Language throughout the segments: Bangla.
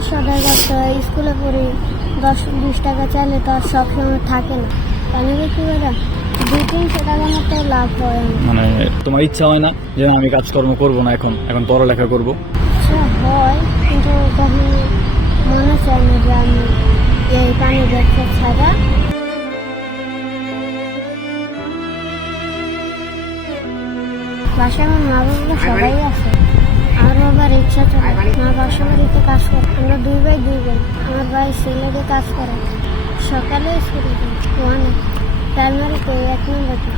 বাজার সদাই করতে হয়, স্কুলে পড়ি 10-20 টাকা চাইলে তো আর সবসময় থাকে না। পানি বিক্রি করে 200-300 টাকার মতো লাভ হয় আমার। মানে তোমার ইচ্ছা হয় না যে না, আমি কাজকর্ম করবো না, এখন এখন পড়ালেখা করবো? ইচ্ছা হয়, কিন্তু কখনো মনে চায় না যে আমি এই পানি ব্যবসা ছাড়া বাসায় আমার মা বাবা সবাই আছে। আমার বাবার ইচ্ছা চলে, মা বাসা বাড়িতে কাজ করে। আমরা 2 ভাই 2 বোন। আমার ভাই সিলেটে কাজ করে, সকালে স্কুলে যায়, ওয়ানে প্রাইমারিতে 1 নম্বরে।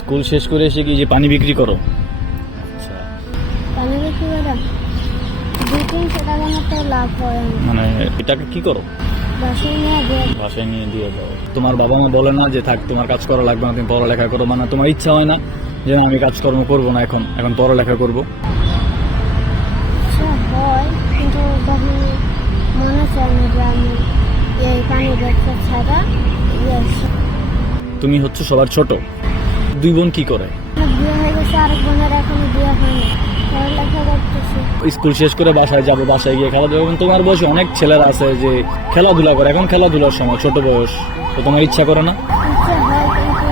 স্কুল শেষ করে এসে কি যে পানি বিক্রি করো? আচ্ছা, পানি বিক্রি করে 200-300 টাকার মতো লাভ হয় আমার। মানে এটাকে কি করো? বাসায় নিয়ে দিয়ে বাসায় নিয়ে দিয়ে দাও। তোমার বাবা মা বলে না যে থাক, তোমার কাজ করা লাগবে না, তুমি পড়ালেখা করো? মানে তোমার ইচ্ছা হয় না যে না, আমি কাজকর্ম করবো না, এখন এখন পড়ালেখা করবো? ইচ্ছা হয়, কিন্তু কখনো মনে চায় না যে আমি এই পানি ব্যবসা ছাড়া তুমি হচ্ছে সবার ছোট, 2 বোন কি করে? বিয়ে হয়ে গেছে, আরেক বোনের এখনো বিয়ে হয়নি, পড়ালেখা করতেছে। স্কুল শেষ করে বাসায় যাবো, বাসায় গিয়ে খেলাধুলা। এবং তোমার বয়সে অনেক ছেলেরা আছে যে খেলাধুলা করে, এখন খেলাধুলার সময়, ছোট বয়স, তো তোমার ইচ্ছা করে না? ইচ্ছা হয়, কিন্তু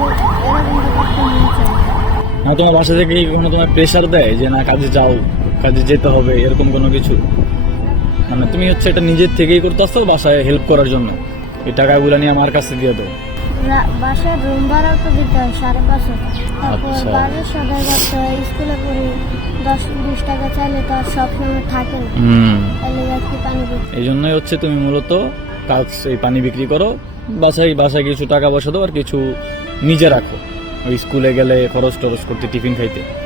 এরকম তো করতে মন চায় না। না, তোমার বাসা থেকে কি কোনো তোমার প্রেশার দেয় যে না কাজে যাও, কাজে যেতে হবে, এরকম কোনো কিছু? মানে তুমি হচ্ছে এটা নিজের থেকেই করতেছো বাসায় হেল্প করার জন্য? এই টাকাগুলো নিয়ে আমার কাছে দিয়ে দাও। বাসায় রুম ভাড়াও তো দিতে হয় 550 টাকা। তারপর আচ্ছা। বাজার সদাই করতে হয়, স্কুলে পড়ি 10-20 টাকা চাইলে তো আর সবসময় থাকে না। তাহলে একটু পানি বিক্রি। এই জন্যই হচ্ছে তুমি মূলত কাজ, এই পানি বিক্রি করো, বাসায় বাসায় কিছু টাকা পয়সা দাও, আর কিছু নিজে রাখো ওই স্কুলে গেলে খরচ টরচ করতে, টিফিন খাইতে।